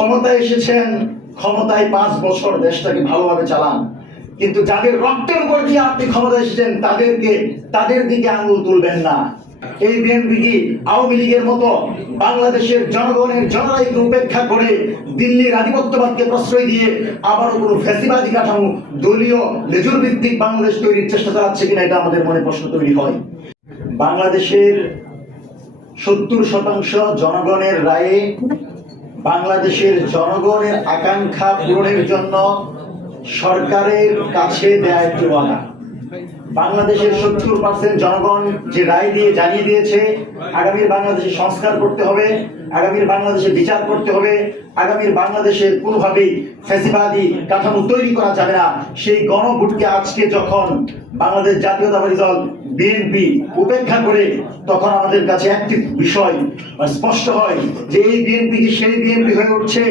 ক্ষমতায় এসেছেন, ক্ষমতায় ৫ বছর দেশটাকে ভালোভাবে চালান, কিন্তু যাদের রক্তের উপর দিয়ে আপনি ক্ষমতায় এসেছেন তাদের দিকে আঙুল তুলবেন না। এই বিএনপি কি আওয়ামী লীগের মতো বাংলাদেশের জনগণের জনরাইকে উপেক্ষা করে দিল্লির আধিপত্যবাদকে প্রশ্রয় দিয়ে আবারও কোনো ফ্যাসিবাদী কাঠামো, দলীয় লেজুর ভিত্তিক বাংলাদেশ তৈরির চেষ্টা চালাচ্ছে কিনা, এটা আমাদের মনে প্রশ্ন তৈরি হয়। বাংলাদেশের ৭০% জনগণের রায়ে বাংলাদেশের জনগণের আকাঙ্ক্ষা পূরণের জন্য সরকারের কাছে দেয়া একটি ওয়াদা। বাংলাদেশের ৭০% জনগণ যে রায় দিয়ে জানিয়ে দিয়েছে আগামীর বাংলাদেশে সংস্কার করতে হবে, আগামীর বাংলাদেশে বিচার করতে হবে, আগামীর বাংলাদেশে কোনোভাবেই ফ্যাসিবাদী কাঠামো তৈরি করা যাবে না। সেই গণভোটকে আজকে যখন বাংলাদেশ জাতীয়তাবাদী দল বিএনপি উপেক্ষা করে, তখন আমাদের কাছে একটি বিষয় স্পষ্ট হয় যে এই বিএনপি কি সেই বিএনপি হয়ে উঠছে?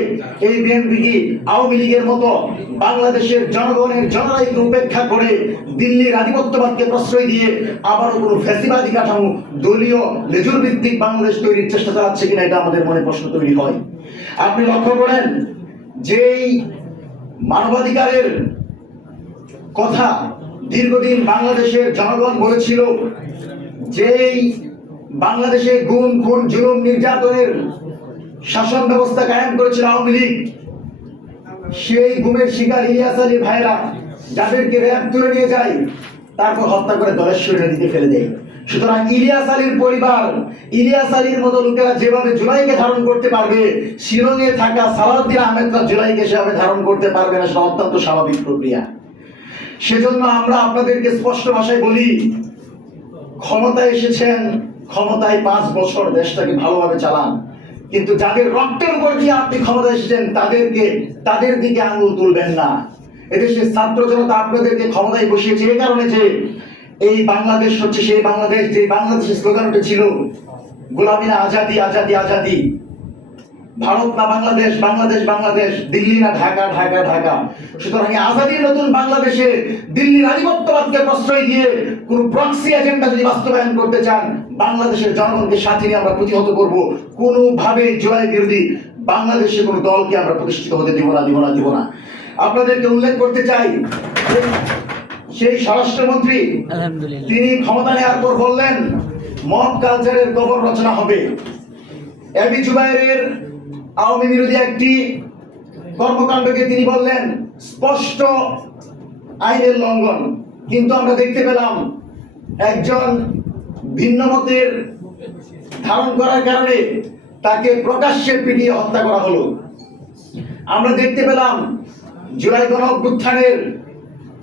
এই বিএনপি কি আওয়ামী লীগের মতো বাংলাদেশের জনগণের জনরাইকে উপেক্ষা করে দিল্লির আধিপত্যবাদকে প্রশ্রয় দিয়ে আবারও কোনো ফ্যাসিবাদী কাঠামো, দলীয় লেজুর ভিত্তিক বাংলাদেশ তৈরির চেষ্টা চালাচ্ছে কিনা, এটা আমাদের মনে প্রশ্ন তৈরি হয়। আপনি লক্ষ্য করেন যেই মানবাধিকারের কথা দীর্ঘদিন বাংলাদেশের জনগণ বলেছিল, যেই বাংলাদেশে গুম, খুন, জুলুম, নির্যাতনের শাসন ব্যবস্থা কায়েম করেছিল আওয়ামী লীগ, সেই গুমের শিকার ইলিয়াস আলী ভাইরা যাদেরকে র্যাব তুলে নিয়ে যায়, তারপর হত্যা করে দলেশ্বরী নদীতে ফেলে দেয়। সুতরাং ইলিয়াস আলীর পরিবার, ইলিয়াস আলীর মতো লোকেরা যেভাবে জুলাইকে ধারণ করতে পারবে, শিলংয়ে থাকা সালাউদ্দিন আহমেদরা জুলাইকে সেভাবে ধারণ করতে পারবে না, সেটা অত্যন্ত স্বাভাবিক প্রক্রিয়া। সেজন্য আমরা আপনাদেরকে স্পষ্ট ভাষায় বলি, ক্ষমতায় এসেছেন, ক্ষমতায় ৫ বছর দেশটাকে ভালোভাবে চালান, কিন্তু যাদের রক্তের উপর দিয়ে আপনি ক্ষমতায় এসেছেন তাদের দিকে আঙুল তুলবেন না। এদেশের ছাত্র জনতা আপনাদেরকে ক্ষমতায় বসিয়েছে এই কারণে যে এই বাংলাদেশ হচ্ছে সেই বাংলাদেশ, যে বাংলাদেশের স্লোগান উঠেছিল গোলামি না আজাদি, আজাদি আজাদি, ভারত না বাংলাদেশ, বাংলাদেশ বাংলাদেশ, দিল্লি না ঢাকা, ঢাকা ঢাকা। সুতরাং আজাদির নতুন বাংলাদেশে দিল্লির আধিপত্যবাদকে প্রশ্রয় দিয়ে কোন প্রক্সি এজেন্ডা যদি বাস্তবায়ন করতে চান, বাংলাদেশের জনগণকে সাথে নিয়ে আমরা প্রতিহত করব। কোনোভাবে জুলাই বিরোধী বাংলাদেশে কোনো দলকে আমরা প্রতিষ্ঠিত হতে দিব না। আপনাদেরকে উল্লেখ করতে চাই, সেই স্বরাষ্ট্রমন্ত্রী তিনি ক্ষমতা নেওয়ার পর বললেন মব কালচারের কবর রচনা হবে। এবি জুবায়েরের আওয়ামী বিরোধী একটি কর্মকাণ্ডকে তিনি বললেন স্পষ্ট আইনের লঙ্ঘন, কিন্তু আমরা দেখতে পেলাম একজন ভিন্ন মতের ধারণ করার কারণে তাকে প্রকাশ্যে পিটিয়ে হত্যা করা হলো। আমরা দেখতে পেলাম জুলাই গণঅভ্যুত্থানের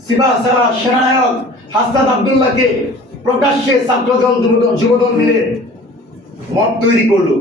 সিপাহ সালার সেনানায়ক হাসনাত আব্দুল্লাহকে প্রকাশ্যে ছাত্রদল যুবদল মিলে মব তৈরি করলো।